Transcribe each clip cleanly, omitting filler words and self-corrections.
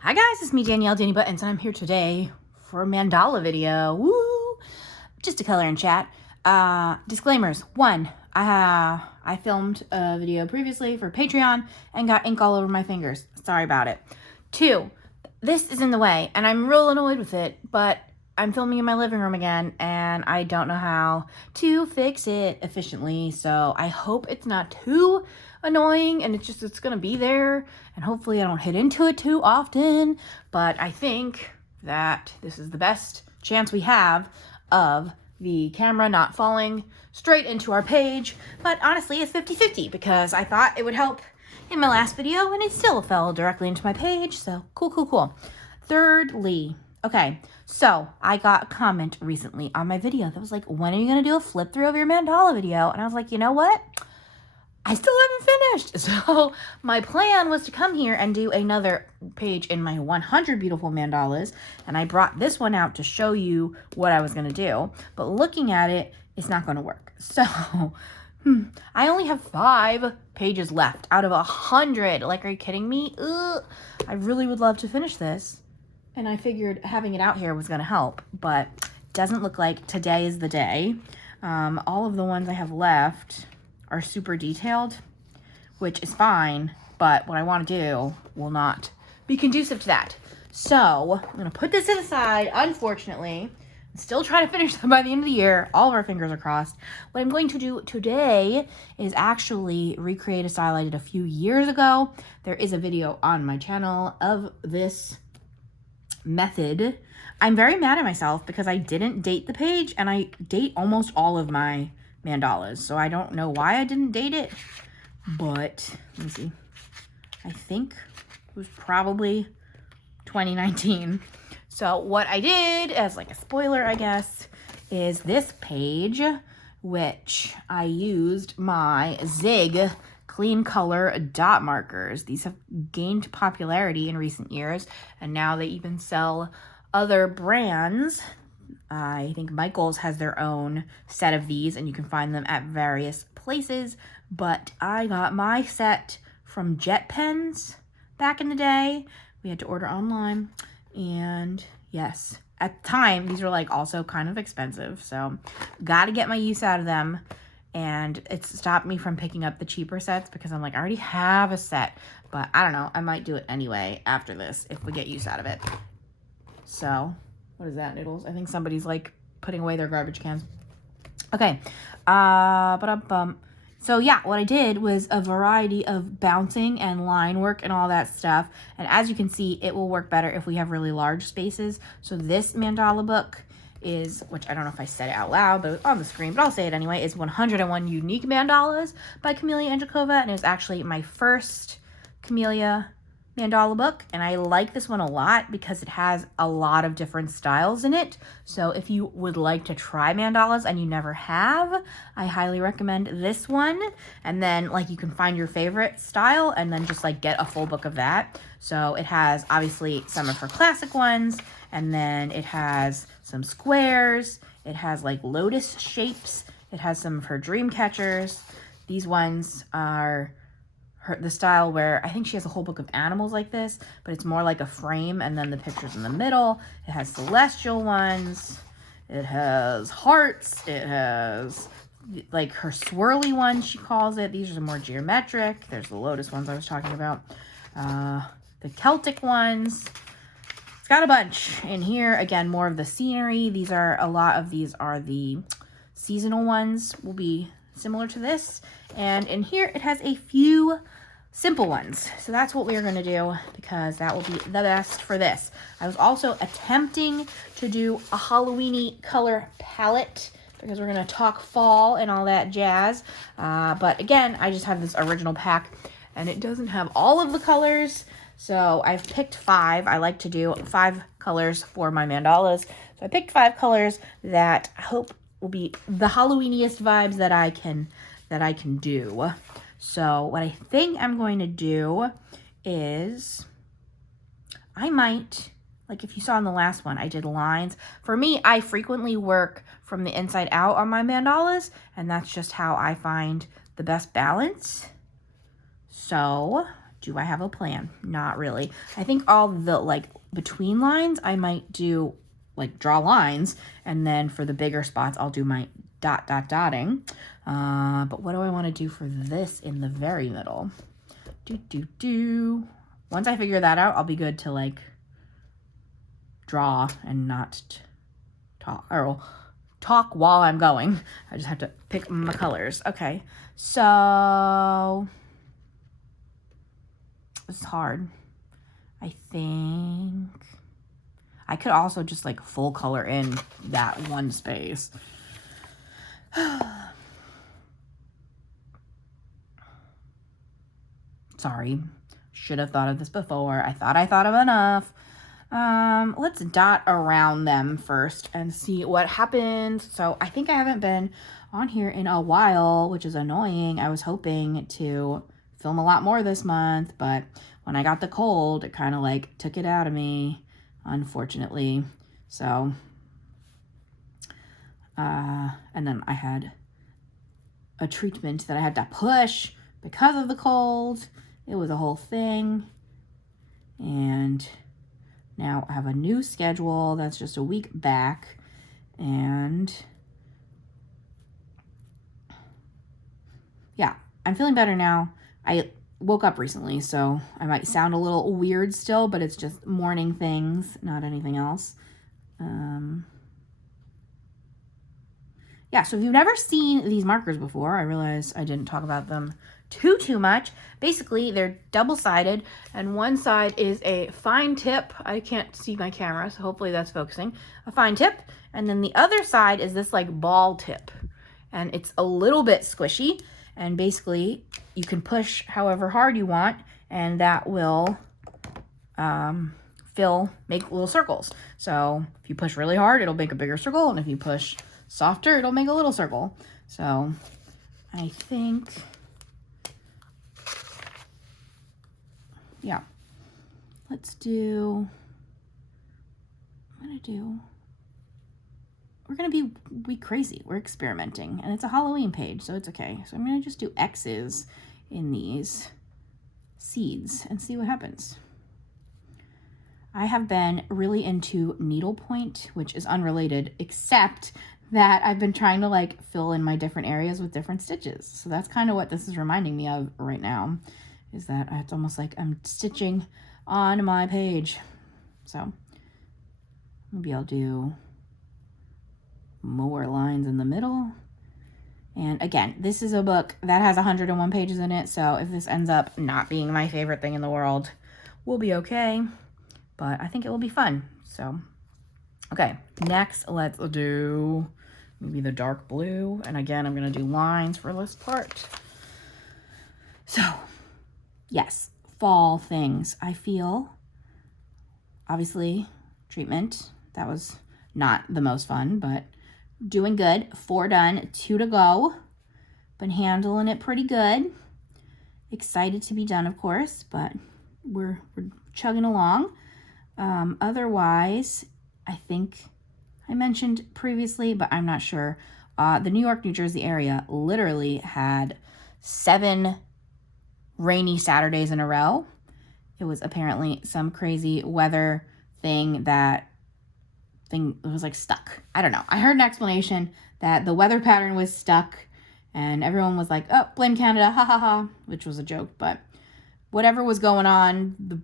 Hi guys, it's me Danielle, Danibuttons, and I'm here today for a mandala video. Woo! Just to color and chat. Disclaimers. 1, I filmed a video previously for Patreon and got ink all over my fingers. Sorry about it. 2, this is in the way, and I'm real annoyed with it, but I'm filming in my living room again, and I don't know how to fix it efficiently, so I hope it's not too annoying, and it's gonna be there, and hopefully I don't hit into it too often, but I think that this is the best chance we have of the camera not falling straight into our page, but honestly, it's 50-50, because I thought it would help in my last video, and it still fell directly into my page, so cool. Thirdly, okay, so I got a comment recently on my video that was like, when are you going to do a flip through of your mandala video? And I was like, you know what? I still haven't finished. So my plan was to come here and do another page in my 100 beautiful mandalas. And I brought this one out to show you what I was going to do. But looking at it, it's not going to work. So I only have 5 pages left out of 100. Like, are you kidding me? Ugh. I really would love to finish this. And I figured having it out here was going to help, but doesn't look like today is the day. All of the ones I have left are super detailed, which is fine, but what I want to do will not be conducive to that. So I'm going to put this to the side, unfortunately. I'm still trying to finish them by the end of the year. All of our fingers are crossed. What I'm going to do today is actually recreate a style I did a few years ago. There is a video on my channel of this method. I'm very mad at myself because I didn't date the page, and I date almost all of my mandalas, so I don't know why I didn't date it, but let me see. I think it was probably 2019. So what I did, as like a spoiler, I guess, is this page, which I used my Zig clean color dot markers. These have gained popularity in recent years, and now they even sell other brands. I think Michael's has their own set of these, and you can find them at various places, but I got my set from Jet Pens back in the day. We had to order online, and yes, at the time, these were like also kind of expensive, so got to get my use out of them. And it stopped me from picking up the cheaper sets because I'm like, I already have a set. But I don't know. I might do it anyway after this if we get use out of it. So, what is that, Noodles? I think somebody's like putting away their garbage cans. Okay. So yeah, what I did was a variety of bouncing and line work and all that stuff. And as you can see, it will work better if we have really large spaces. So this mandala book is, which I don't know if I said it out loud, but it was on the screen, but I'll say it anyway, is 101 Unique Mandalas by Camellia Angelkova, and it was actually my first Camellia mandala book, and I like this one a lot because it has a lot of different styles in it. So if you would like to try mandalas and you never have, I highly recommend this one. And then like you can find your favorite style and then just like get a full book of that. So it has obviously some of her classic ones, and then it has some squares, it has like lotus shapes, it has some of her dream catchers. These ones are the style where I think she has a whole book of animals like this, but it's more like a frame and then the pictures in the middle. It has celestial ones, it has hearts, it has like her swirly ones, she calls it. These are more geometric. There's the lotus ones I was talking about. The Celtic ones. It's got a bunch in here. Again, more of the scenery. A lot of these are the seasonal ones, will be similar to this. And in here, it has a few simple ones. So that's what we're going to do because that will be the best for this. I was also attempting to do a Halloween-y color palette because we're going to talk fall and all that jazz. But again, I just have this original pack and it doesn't have all of the colors. So I've picked 5. I like to do 5 colors for my mandalas. So I picked 5 colors that I hope will be the Halloweeniest vibes that I can do. So what I think I'm going to do is I might, like if you saw in the last one, I did lines. For me, I frequently work from the inside out on my mandalas, and that's just how I find the best balance. So Do I have a plan? Not really. I think all the like between lines, I might do like draw lines. And then for the bigger spots, I'll do my dotting. But what do I want to do for this in the very middle? Once I figure that out, I'll be good to like draw and not talk, or talk while I'm going. I just have to pick my colors. Okay, so it's hard. I think I could also just like full color in that one space. Sorry, should have thought of this before. I thought of enough. Let's dot around them first and see what happens. So I think I haven't been on here in a while, which is annoying. I was hoping to film a lot more this month, but when I got the cold, it kind of like took it out of me, unfortunately. So, and then I had a treatment that I had to push because of the cold. It was a whole thing. And now I have a new schedule that's just a week back. And yeah, I'm feeling better now. I woke up recently, so I might sound a little weird still, but it's just morning things, not anything else. Yeah, so if you've never seen these markers before, I realize I didn't talk about them too much. Basically, they're double-sided, and one side is a fine tip. I can't see my camera, so hopefully that's focusing. A fine tip, and then the other side is this like ball tip, and it's a little bit squishy, and basically you can push however hard you want, and that will make little circles. So if you push really hard, it'll make a bigger circle, and if you push softer, it'll make a little circle. So I think, yeah, let's do, we're gonna be crazy. We're experimenting, and it's a Halloween page, so it's okay. So I'm gonna just do X's in these seeds and see what happens. I have been really into needlepoint, which is unrelated, except that I've been trying to like fill in my different areas with different stitches. So that's kind of what this is reminding me of right now, is that it's almost like I'm stitching on my page. So maybe I'll do more lines in the middle. And again, this is a book that has 101 pages in it, so if this ends up not being my favorite thing in the world, we'll be okay. But I think it will be fun. So, okay, next let's do maybe the dark blue. And again, I'm gonna do lines for this part. So, yes, fall things. I feel, obviously, treatment. That was not the most fun, but doing good. 4 done, 2 to go. Been handling it pretty good. Excited to be done, of course, but we're chugging along. Otherwise, I think I mentioned previously, but I'm not sure. The New York, New Jersey area literally had 7 rainy Saturdays in a row. It was apparently some crazy weather thing it was like stuck. I don't know. I heard an explanation that the weather pattern was stuck and everyone was like, oh, blame Canada, ha ha ha, which was a joke, but whatever was going on,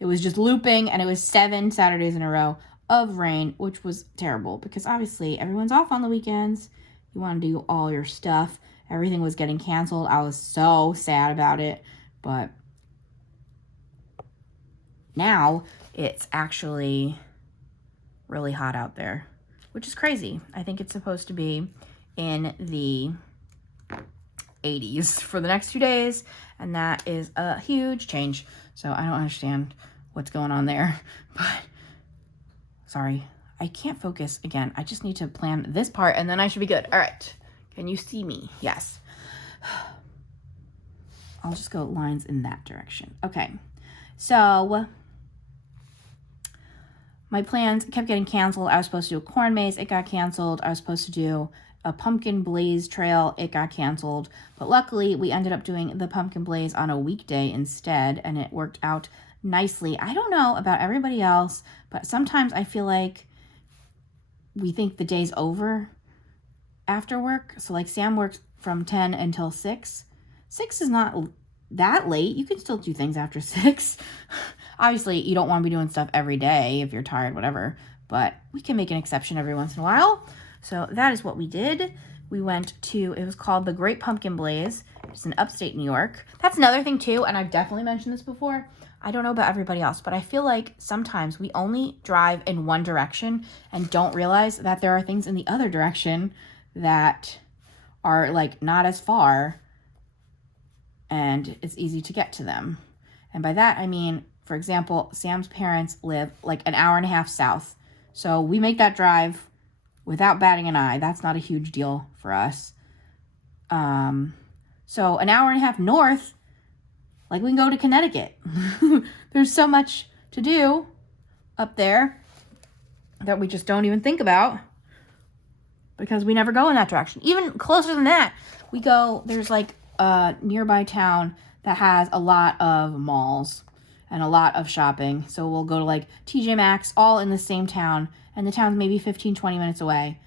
it was just looping, and it was 7 Saturdays in a row of rain, which was terrible because obviously everyone's off on the weekends. You want to do all your stuff. Everything was getting canceled. I was so sad about it, but now it's actually really hot out there, which is crazy. I think it's supposed to be in the 80s for the next 2 days, and that is a huge change. So I don't understand what's going on there, but sorry, I can't focus again. I just need to plan this part and then I should be good. All right, can you see me? Yes. I'll just go lines in that direction. Okay, so my plans kept getting canceled. I was supposed to do a corn maze. It got canceled. I was supposed to do a pumpkin blaze trail. It got canceled, but luckily we ended up doing the pumpkin blaze on a weekday instead, and it worked out nicely. I don't know about everybody else, but sometimes I feel like we think the day's over after work. So like Sam works from 10 until 6. 6 is not that late. You can still do things after 6. Obviously, you don't want to be doing stuff every day if you're tired, whatever, but we can make an exception every once in a while. So that is what we did. We went to, it was called the Great Pumpkin Blaze. It's in upstate New York. That's another thing too, and I've definitely mentioned this before. I don't know about everybody else, but I feel like sometimes we only drive in one direction and don't realize that there are things in the other direction that are like not as far, and it's easy to get to them. And by that, I mean, for example, Sam's parents live like an hour and a half south. So we make that drive without batting an eye. That's not a huge deal for us. So an hour and a half north, like we can go to Connecticut. There's so much to do up there that we just don't even think about because we never go in that direction. Even closer than that, we go, there's like a nearby town that has a lot of malls and a lot of shopping. So we'll go to like TJ Maxx, all in the same town, and the town's maybe 15, 20 minutes away.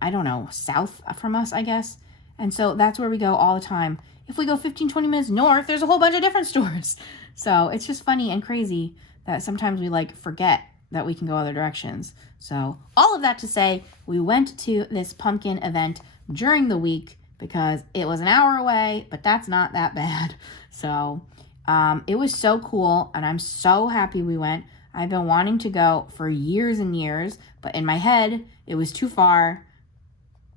I don't know, south from us, I guess. And so that's where we go all the time. If we go 15, 20 minutes north, there's a whole bunch of different stores. So it's just funny and crazy that sometimes we like forget that we can go other directions. So all of that to say, we went to this pumpkin event during the week because it was an hour away, but that's not that bad. So it was so cool, and I'm so happy we went. I've been wanting to go for years and years, but in my head, it was too far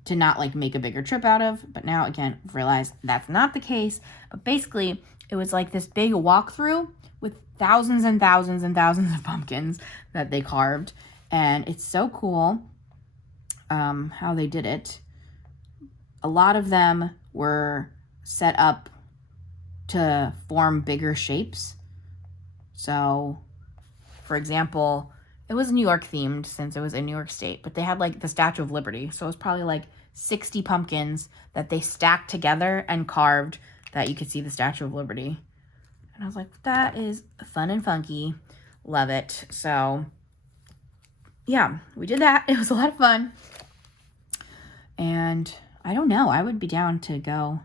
to not like make a bigger trip out of. But now again, I've realized that's not the case. But basically, it was like this big walkthrough with thousands and thousands and thousands of pumpkins that they carved. And it's so cool how they did it. A lot of them were set up to form bigger shapes. So, for example, it was New York themed since it was in New York State, but they had like the Statue of Liberty. So it was probably like 60 pumpkins that they stacked together and carved that you could see the Statue of Liberty. And I was like, that is fun and funky. Love it. So yeah, we did that. It was a lot of fun. And I don't know, I would be down to go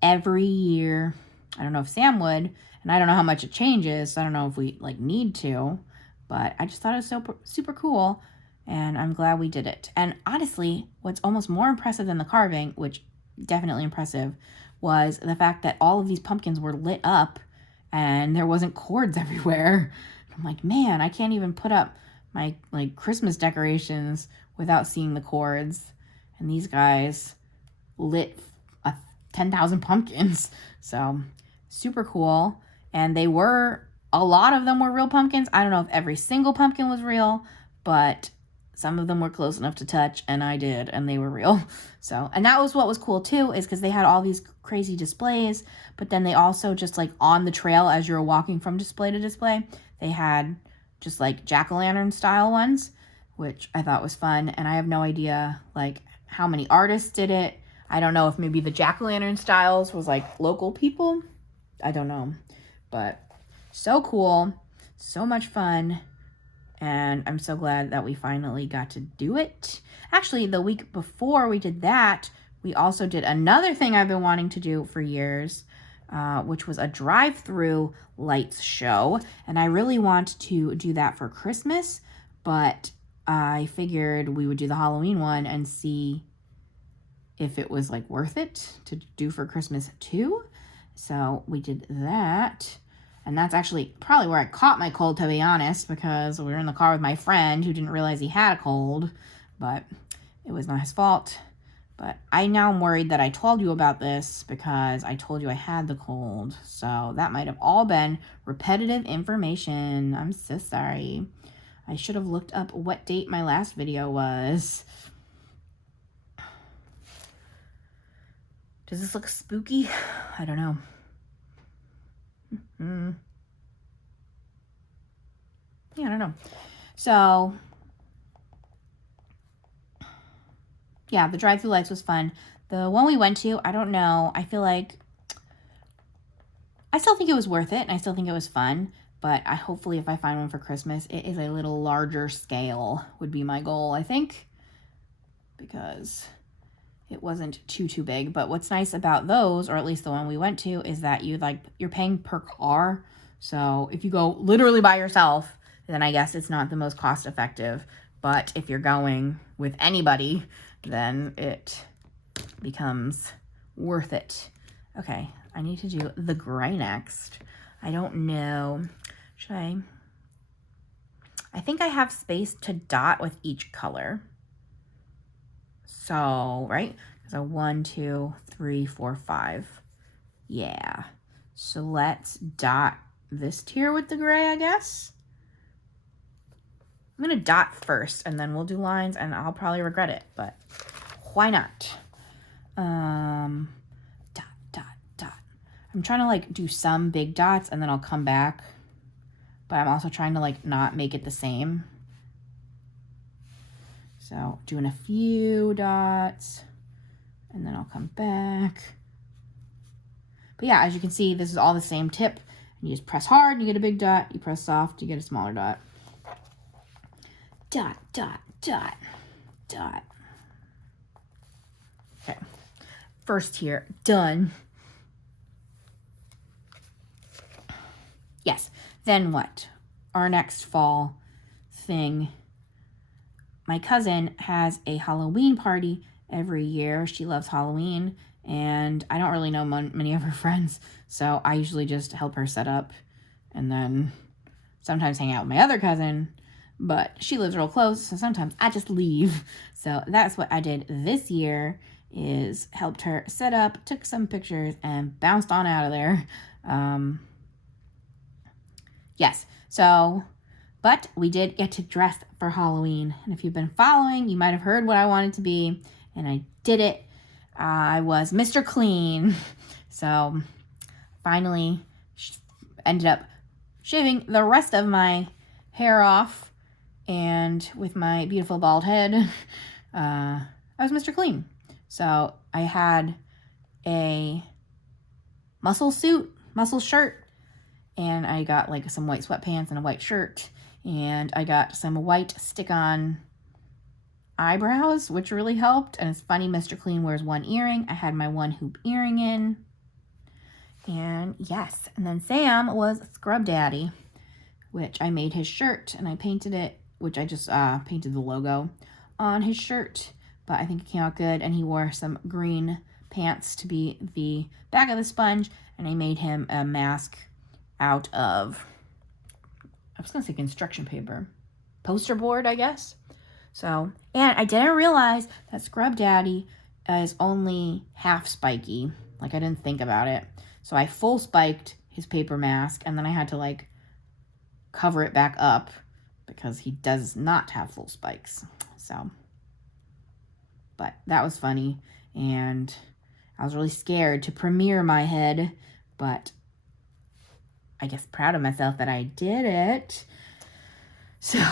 every year. I don't know if Sam would, and I don't know how much it changes. So I don't know if we like need to, but I just thought it was so super cool, and I'm glad we did it. And honestly, what's almost more impressive than the carving, which definitely impressive, was the fact that all of these pumpkins were lit up and there wasn't cords everywhere. I'm like, man, I can't even put up my like Christmas decorations without seeing the cords. And these guys lit 10,000 pumpkins. So super cool. And they were, a lot of them were real pumpkins. I don't know if every single pumpkin was real, but some of them were close enough to touch, and I did, and they were real. So, and that was what was cool too, is because they had all these crazy displays, but then they also just like on the trail as you were walking from display to display, they had just like jack-o'-lantern style ones, which I thought was fun. And I have no idea like how many artists did it. I don't know if maybe the jack-o'-lantern styles was like local people. I don't know, but so cool, so much fun. And I'm so glad that we finally got to do it. Actually, the week before we did that, we also did another thing I've been wanting to do for years, which was a drive-through lights show. And I really want to do that for Christmas, but I figured we would do the Halloween one and see if it was like worth it to do for Christmas too. So we did that. And that's actually probably where I caught my cold, to be honest, because we were in the car with my friend who didn't realize he had a cold, but it was not his fault. But I now am worried that I told you about this because I told you I had the cold. So that might have all been repetitive information. I'm so sorry. I should have looked up what date my last video was. Does this look spooky? I don't know. Yeah, I don't know. So, yeah, the drive-through lights was fun. The one we went to, I don't know. I feel like I still think it was worth it, and I still think it was fun. But hopefully if I find one for Christmas, it is a little larger scale would be my goal, I think. Because it wasn't too big. But what's nice about those, or at least the one we went to, is that you're paying per car. So if you go literally by yourself, then I guess it's not the most cost effective. But if you're going with anybody, then it becomes worth it. Okay, I need to do the gray next. I don't know. Should I think I have space to dot with each color. So, right? So 1, 2, 3, 4, 5. Yeah. So let's dot this tier with the gray, I guess. I'm going to dot first, and then we'll do lines, and I'll probably regret it, but why not? Dot, dot, dot. I'm trying to, like, do some big dots, and then I'll come back, but I'm also trying to, like, not make it the same. So doing a few dots, and then I'll come back. But yeah, as you can see, this is all the same tip. You just press hard, you get a big dot. You press soft, you get a smaller dot. Dot, dot, dot, dot. Okay, first here, done. Yes, then what? Our next fall thing. My cousin has a Halloween party every year. She loves Halloween, and I don't really know many of her friends, so I usually just help her set up and then sometimes hang out with my other cousin, but she lives real close, so sometimes I just leave. So that's what I did this year, is helped her set up, took some pictures, and bounced on out of there. Yes, so, but we did get to dress for Halloween. And if you've been following, you might have heard what I wanted to be, and I did it. I was Mr. Clean. So finally ended up shaving the rest of my hair off, and with my beautiful bald head, I was Mr. Clean. So I had a muscle shirt, and I got like some white sweatpants and a white shirt, and I got some white stick-on eyebrows, which really helped. And it's funny, Mr. Clean wears one earring. I had my one hoop earring in. And yes, and then Sam was Scrub Daddy, which I made his shirt, and I painted it, which I just painted the logo on his shirt, but I think it came out good. And he wore some green pants to be the back of the sponge, and I made him a mask out of, I was gonna say construction paper, poster board, I guess. So, and I didn't realize that Scrub Daddy is only half spiky. Like, I didn't think about it. So I full spiked his paper mask, and then I had to like cover it back up because he does not have full spikes. So, but that was funny, and I was really scared to premiere my head, but I guess proud of myself that I did it. So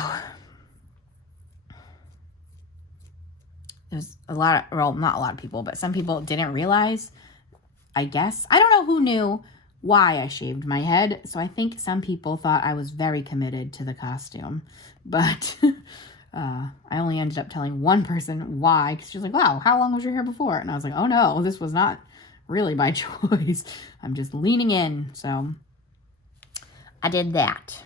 there's a lot of, well, not a lot of people, but some people didn't realize, I guess. I don't know who knew why I shaved my head, so I think some people thought I was very committed to the costume, but I only ended up telling one person why, because she was like, wow, how long was your hair before? And I was like, oh no, this was not really my choice. I'm just leaning in, so I did that.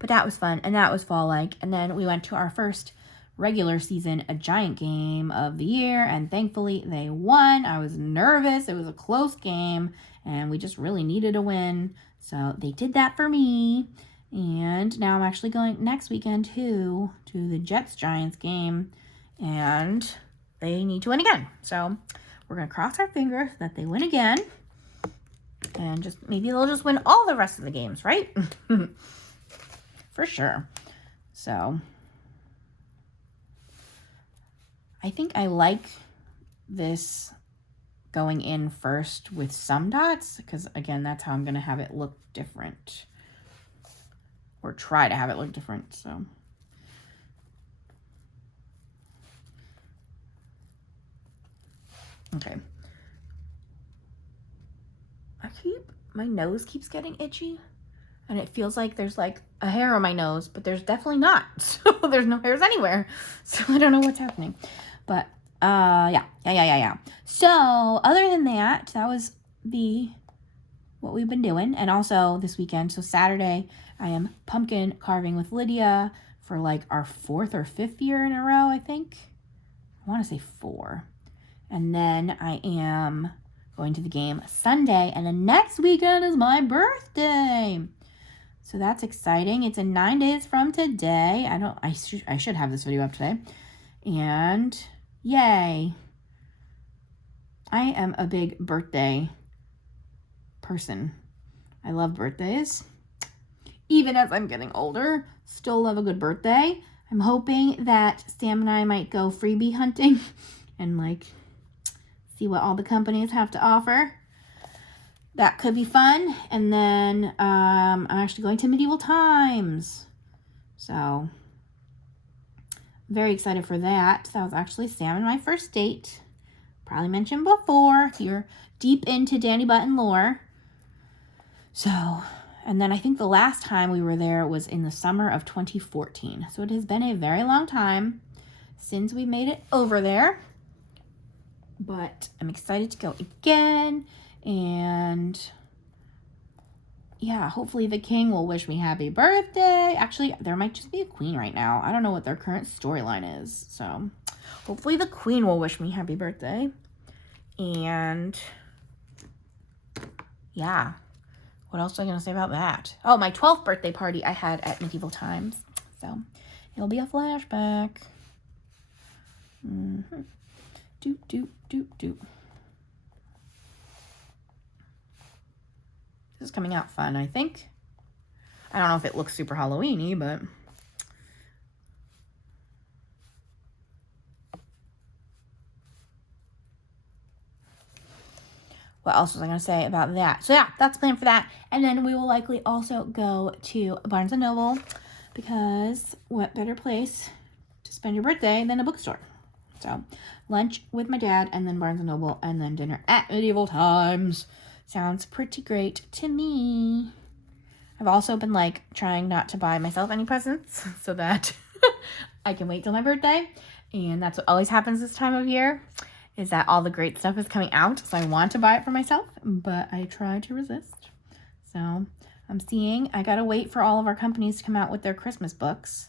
But that was fun, and that was fall-like. And then we went to our first regular season, a Giant game of the year, and thankfully they won. I was nervous. It was a close game, and we just really needed a win. So they did that for me. And now I'm actually going next weekend to the Jets-Giants game, and they need to win again. So we're going to cross our fingers that they win again, and just maybe they'll just win all the rest of the games, right? For sure. So I think I like this going in first with some dots, because again, that's how I'm going to have it look different, or try to have it look different. So Okay. My nose keeps getting itchy. And it feels like there's like a hair on my nose, but there's definitely not. So there's no hairs anywhere. So I don't know what's happening. But yeah. So other than that, that was what we've been doing. And also this weekend, so Saturday, I am pumpkin carving with Lydia for like our 4th or 5th year in a row, I think. I want to say 4. And then I am going to the game Sunday. And then next weekend is my birthday. So that's exciting. It's in 9 days from today. I should have this video up today. And yay. I am a big birthday person. I love birthdays. Even as I'm getting older, still love a good birthday. I'm hoping that Sam and I might go freebie hunting and like see what all the companies have to offer. That could be fun. And then I'm actually going to Medieval Times. So very excited for that. That was actually Sam and my first date. Probably mentioned before. You're deep into Danibutton lore. So, and then I think the last time we were there was in the summer of 2014. So it has been a very long time since we made it over there. But I'm excited to go again. And yeah, hopefully the king will wish me happy birthday. Actually, there might just be a queen right now. I don't know what their current storyline is. So hopefully the queen will wish me happy birthday. And yeah, what else was I going to say about that? Oh, my 12th birthday party I had at Medieval Times. So it'll be a flashback. This is coming out fun, I think. I don't know if it looks super Halloween-y, but what else was I going to say about that? So yeah, that's planned for that. And then we will likely also go to Barnes & Noble because what better place to spend your birthday than a bookstore? So lunch with my dad and then Barnes & Noble and then dinner at Medieval Times. Sounds pretty great to me. I've also been like trying not to buy myself any presents so that I can wait till my birthday. And that's what always happens this time of year, is that all the great stuff is coming out. So I want to buy it for myself, but I try to resist. So I'm seeing, I gotta wait for all of our companies to come out with their Christmas books.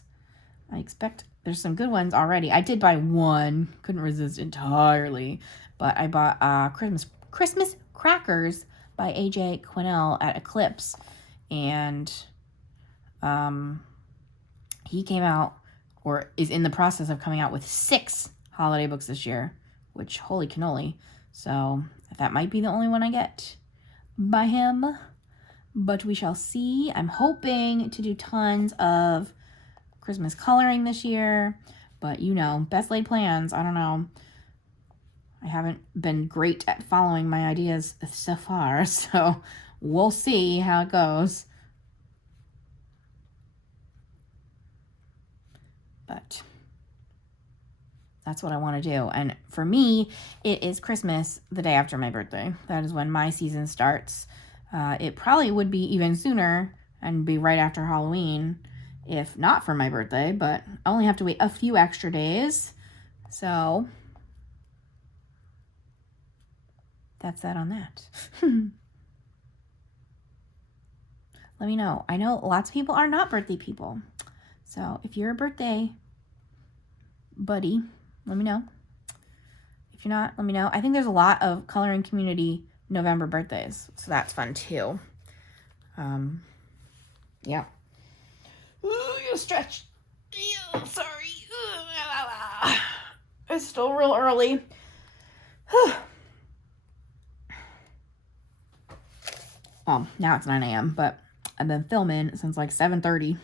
I expect there's some good ones already. I did buy one, couldn't resist entirely, but I bought Christmas Crackers by AJ Quinnell at Eclipse. And he came out, or is in the process of coming out with 6 holiday books this year, which, holy cannoli. So that might be the only one I get by him, but we shall see. I'm hoping to do tons of Christmas coloring this year, but you know, best laid plans. I don't know. I haven't been great at following my ideas so far, so we'll see how it goes. But that's what I want to do. And for me, it is Christmas the day after my birthday. That is when my season starts. It probably would be even sooner and be right after Halloween if not for my birthday, but I only have to wait a few extra days. So that's that on that. Let me know. I know lots of people are not birthday people. So if you're a birthday buddy, let me know. If you're not, let me know. I think there's a lot of coloring community November birthdays, so that's fun too. Yeah. Ooh, I gotta stretch. Ew, sorry. It's still real early. Well, now it's 9 a.m., but I've been filming since like 7:30.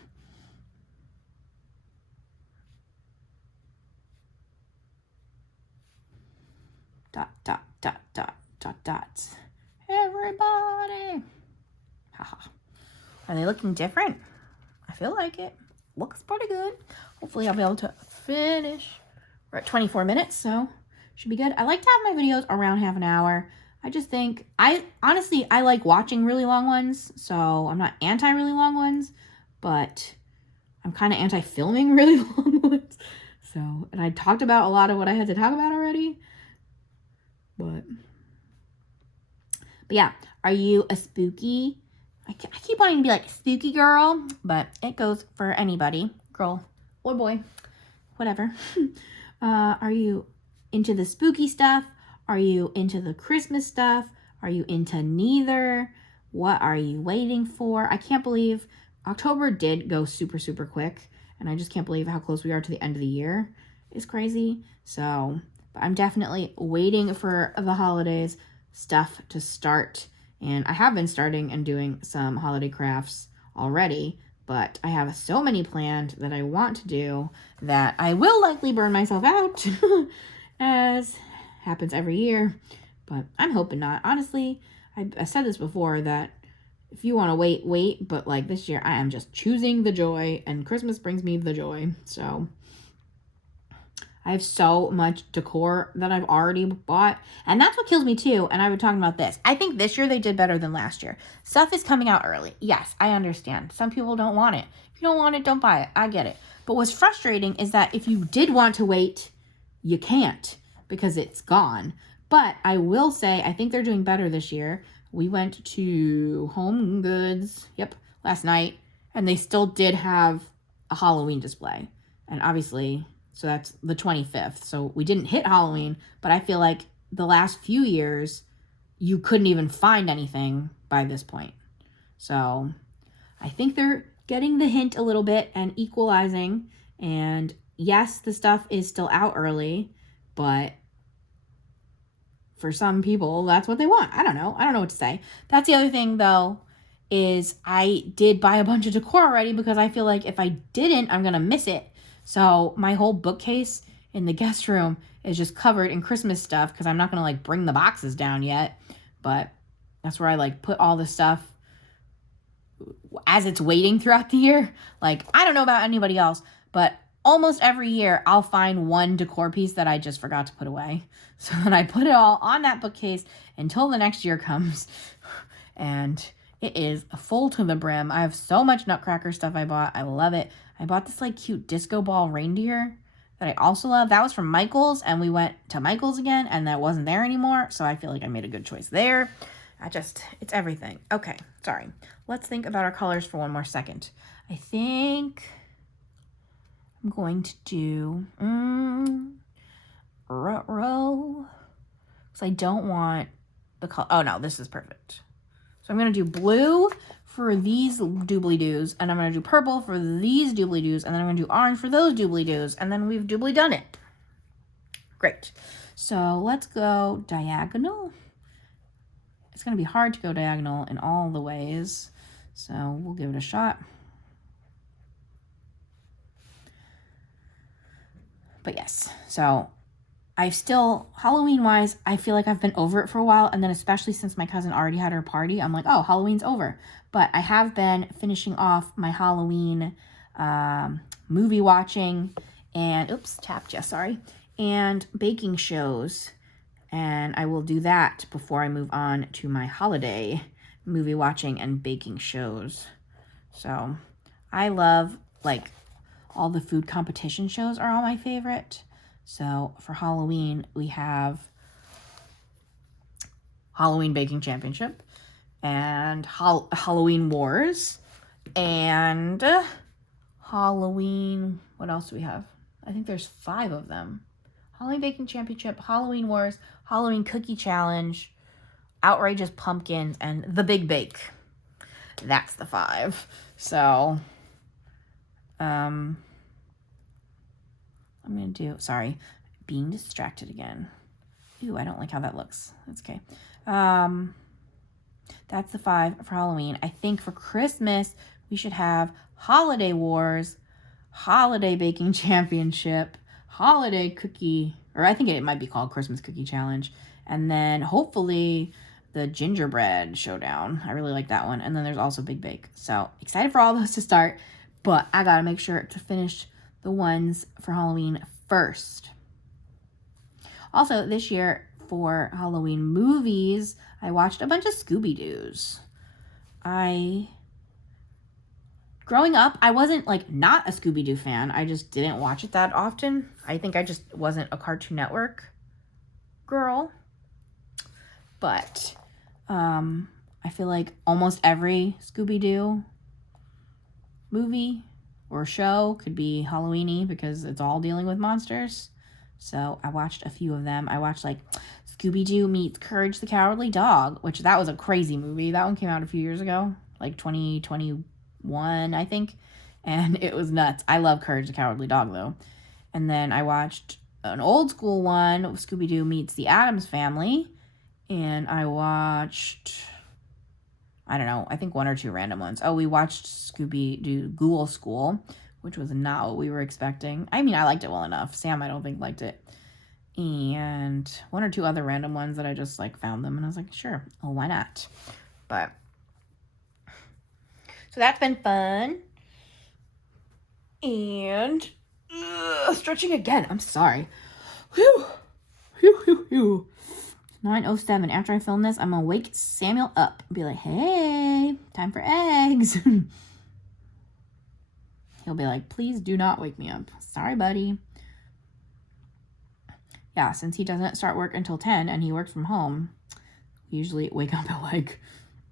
Dots. Everybody. Haha. Are they looking different? I feel like it. Looks pretty good. Hopefully I'll be able to finish. We're at 24 minutes, so should be good. I like to have my videos around half an hour. I just think, honestly, I like watching really long ones, so I'm not anti really long ones, but I'm kind of anti-filming really long ones. So, and I talked about a lot of what I had to talk about already, but yeah, are you a spooky? I keep wanting to be like spooky girl, but it goes for anybody, girl or boy, whatever. Are you into the spooky stuff? Are you into the Christmas stuff? Are you into neither? What are you waiting for? I can't believe October did go super, super quick, and I just can't believe how close we are to the end of the year. It's crazy. So, but I'm definitely waiting for the holidays stuff to start, and I have been starting and doing some holiday crafts already, but I have so many planned that I want to do that I will likely burn myself out, as happens every year, but I'm hoping not. Honestly, I said this before, that if you want to wait, but like this year, I am just choosing the joy, and Christmas brings me the joy, so I have so much decor that I've already bought. And that's what kills me too. And I was talking about this. I think this year they did better than last year. Stuff is coming out early. Yes, I understand. Some people don't want it. If you don't want it, don't buy it. I get it. But what's frustrating is that if you did want to wait, you can't, because it's gone. But I will say, I think they're doing better this year. We went to Home Goods, last night. And they still did have a Halloween display. And obviously, so that's the 25th. So we didn't hit Halloween, but I feel like the last few years, you couldn't even find anything by this point. So I think they're getting the hint a little bit and equalizing. And yes, the stuff is still out early, but for some people, that's what they want. I don't know what to say. That's the other thing, though, is I did buy a bunch of decor already, because I feel like if I didn't, I'm going to miss it. So my whole bookcase in the guest room is just covered in Christmas stuff, because I'm not going to like bring the boxes down yet. But that's where I like put all the stuff as it's waiting throughout the year. Like, I don't know about anybody else, but almost every year I'll find one decor piece that I just forgot to put away. So then I put it all on that bookcase until the next year comes. And it is full to the brim. I have so much Nutcracker stuff I bought. I love it. I bought this like cute disco ball reindeer that I also love. That was from Michael's, and we went to Michael's again, and that wasn't there anymore. So I feel like I made a good choice there. It's everything. Okay, sorry. Let's think about our colors for one more second. I think I'm going to do row, because I don't want the color. Oh no, this is perfect. So I'm going to do blue for these doobly-doos, and I'm going to do purple for these doobly-doos, and then I'm going to do orange for those doobly-doos, and then we've doobly done it. Great. So let's go diagonal. It's going to be hard to go diagonal in all the ways, so we'll give it a shot. But yes, so I've still, Halloween-wise, I feel like I've been over it for a while, and then especially since my cousin already had her party, I'm like, oh, Halloween's over. But I have been finishing off my Halloween movie watching and, and baking shows. And I will do that before I move on to my holiday movie watching and baking shows. So I love, like, all the food competition shows are all my favorite. So for Halloween, we have Halloween Baking Championship and Halloween Wars and Halloween, what else do we have? I think there's 5 of them. Halloween Baking Championship, Halloween Wars, Halloween Cookie Challenge, Outrageous Pumpkins, and The Big Bake. That's the 5. So, I'm going to do, being distracted again. Ooh, I don't like how that looks. That's okay. That's the 5 for Halloween. I think for Christmas, we should have Holiday Wars, Holiday Baking Championship, Holiday Cookie, or I think it might be called Christmas Cookie Challenge, and then hopefully the Gingerbread Showdown. I really like that one. And then there's also Big Bake. So excited for all those to start, but I got to make sure to finish the ones for Halloween first. Also, this year for Halloween movies, I watched a bunch of Scooby-Doos. Growing up, I wasn't like not a Scooby-Doo fan. I just didn't watch it that often. I think I just wasn't a Cartoon Network girl. But I feel like almost every Scooby-Doo movie or show could be Halloween-y because it's all dealing with monsters. So I watched a few of them. I watched like Scooby-Doo meets Courage the Cowardly Dog, which that was a crazy movie. That one came out a few years ago, like 2021, I think. And it was nuts. I love Courage the Cowardly Dog though. And then I watched an old school one, Scooby-Doo meets the Addams Family. And I watched, I don't know, I think one or two random ones. Oh, we watched Scooby-Doo Ghoul School, which was not what we were expecting. I mean, I liked it well enough. Sam, I don't think, liked it. And one or two other random ones that I just, like, found them. And I was like, sure, oh, why not? But, so that's been fun. And, stretching again. I'm sorry. Whew. Whew, whew, whew. 9:07. After I film this, I'm going to wake Samuel up and be like, hey, time for eggs. He'll be like, please do not wake me up. Sorry, buddy. Yeah, since he doesn't start work until 10 and he works from home, we usually wake up at like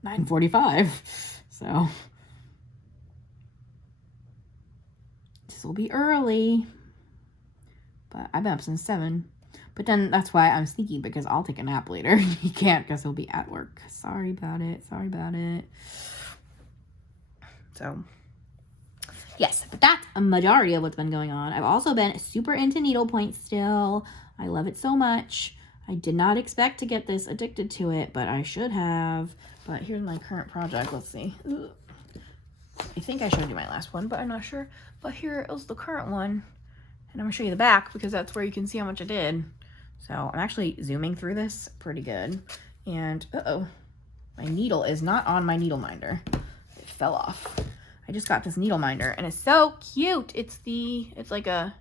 9:45. So this will be early. But I've been up since 7. But then that's why I'm sneaky, because I'll take a nap later. He can't because he'll be at work. Sorry about it. Sorry about it. So, yes, but that's a majority of what's been going on. I've also been super into needlepoint still. I love it so much. I did not expect to get this addicted to it, but I should have. But here's my current project. Let's see. I think I showed you my last one, but I'm not sure. But here is the current one. And I'm going to show you the back because that's where you can see how much I did. So I'm actually zooming through this pretty good. And, my needle is not on my needle minder. It fell off. I just got this needle minder and it's so cute. It's like a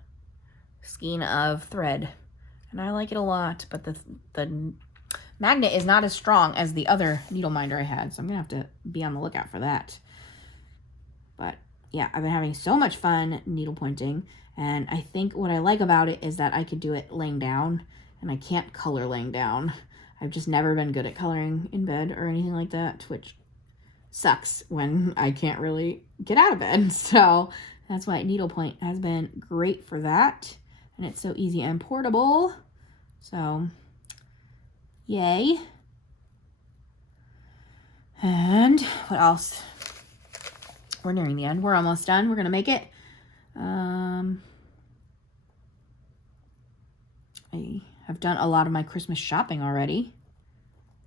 skein of thread. And I like it a lot, but the magnet is not as strong as the other needle minder I had. So I'm going to have to be on the lookout for that. But yeah, I've been having so much fun needle pointing. And I think what I like about it is that I could do it laying down, and I can't color laying down. I've just never been good at coloring in bed or anything like that, which sucks when I can't really get out of bed. So that's why needlepoint has been great for that. And it's so easy and portable. So, yay. And what else? We're nearing the end. We're almost done. We're going to make it. I have done a lot of my Christmas shopping already,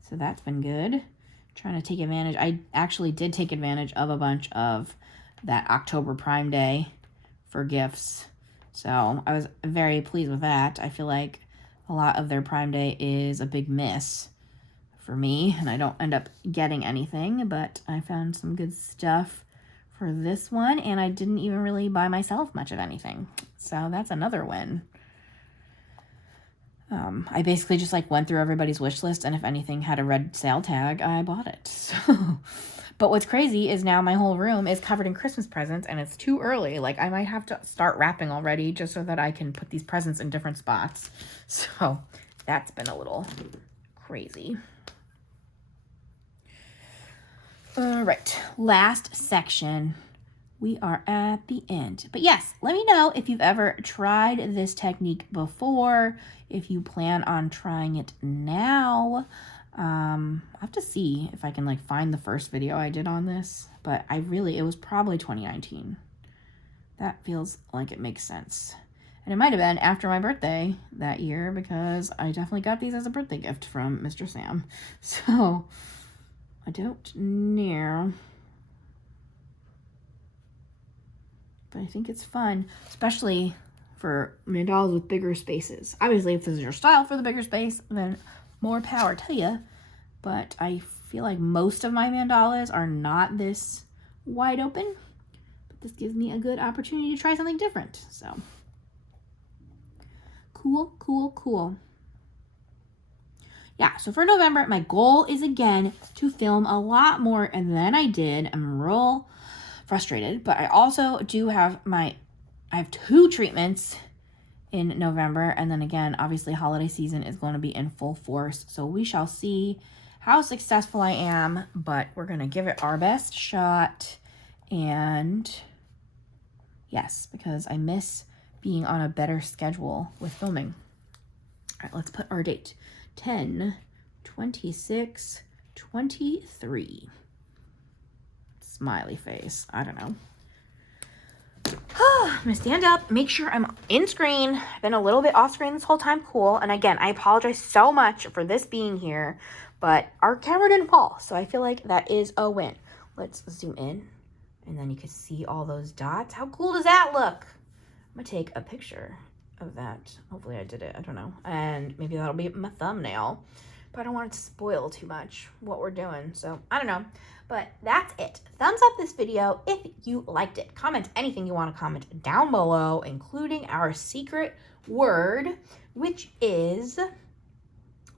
so that's been good. Trying to take advantage. I actually did take advantage of a bunch of that October Prime Day for gifts, so I was very pleased with that. I feel like a lot of their Prime Day is a big miss for me, and I don't end up getting anything, but I found some good stuff for this one, and I didn't even really buy myself much of anything. So that's another win. I basically just like went through everybody's wish list, and if anything had a red sale tag, I bought it. So, but what's crazy is now my whole room is covered in Christmas presents, and it's too early. Like, I might have to start wrapping already just so that I can put these presents in different spots. So that's been a little crazy. All right, last section. We are at the end. But yes, let me know if you've ever tried this technique before, if you plan on trying it now. I'll have to see if I can like find the first video I did on this, but it was probably 2019. That feels like it makes sense. And it might have been after my birthday that year, because I definitely got these as a birthday gift from Mr. Sam. So I don't know. But I think it's fun, especially for mandalas with bigger spaces. Obviously, if this is your style for the bigger space, then more power to you. But I feel like most of my mandalas are not this wide open. But this gives me a good opportunity to try something different. So, cool, cool, cool. yeah, so for November, my goal is again to film a lot more than I did. I'm real frustrated, but I also do have I have 2 treatments in November, and then again, obviously holiday season is going to be in full force, so we shall see how successful I am, but we're going to give it our best shot. And yes, because I miss being on a better schedule with filming. All right, let's put our date. 10/26/23. Smiley face. I don't know. I'm gonna stand up, make sure I'm in screen. I've been a little bit off screen this whole time. Cool. And again, I apologize so much for this being here, but our camera didn't fall, so I feel like that is a win. Let's zoom in, and then you can see all those dots. How cool does that look? I'm gonna take a picture of that. Hopefully I did it. I don't know. And maybe that'll be my thumbnail, but I don't want it to spoil too much what we're doing, so I don't know. But that's it. Thumbs up this video if you liked it. Comment anything you want to comment down below, including our secret word, which is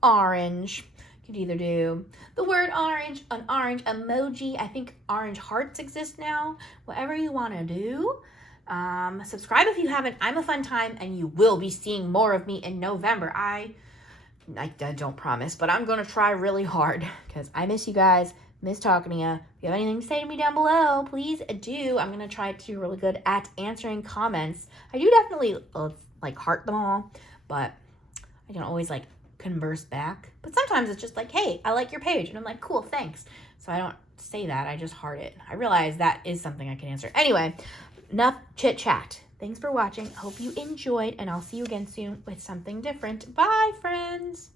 orange. You could either do the word orange, an orange emoji. I think orange hearts exist now. Whatever you want to do. Subscribe if you haven't. I'm a fun time, and you will be seeing more of me in November. I don't promise, but I'm going to try really hard because I miss you guys. Miss talking to you. If you have anything to say to me down below, please do. I'm going to try to do really good at answering comments. I do definitely like heart them all, but I don't always like converse back. But sometimes it's just like, hey, I like your page. And I'm like, cool, thanks. So I don't say that. I just heart it. I realize that is something I can answer. Anyway, enough chit chat. Thanks for watching. Hope you enjoyed, and I'll see you again soon with something different. Bye, friends.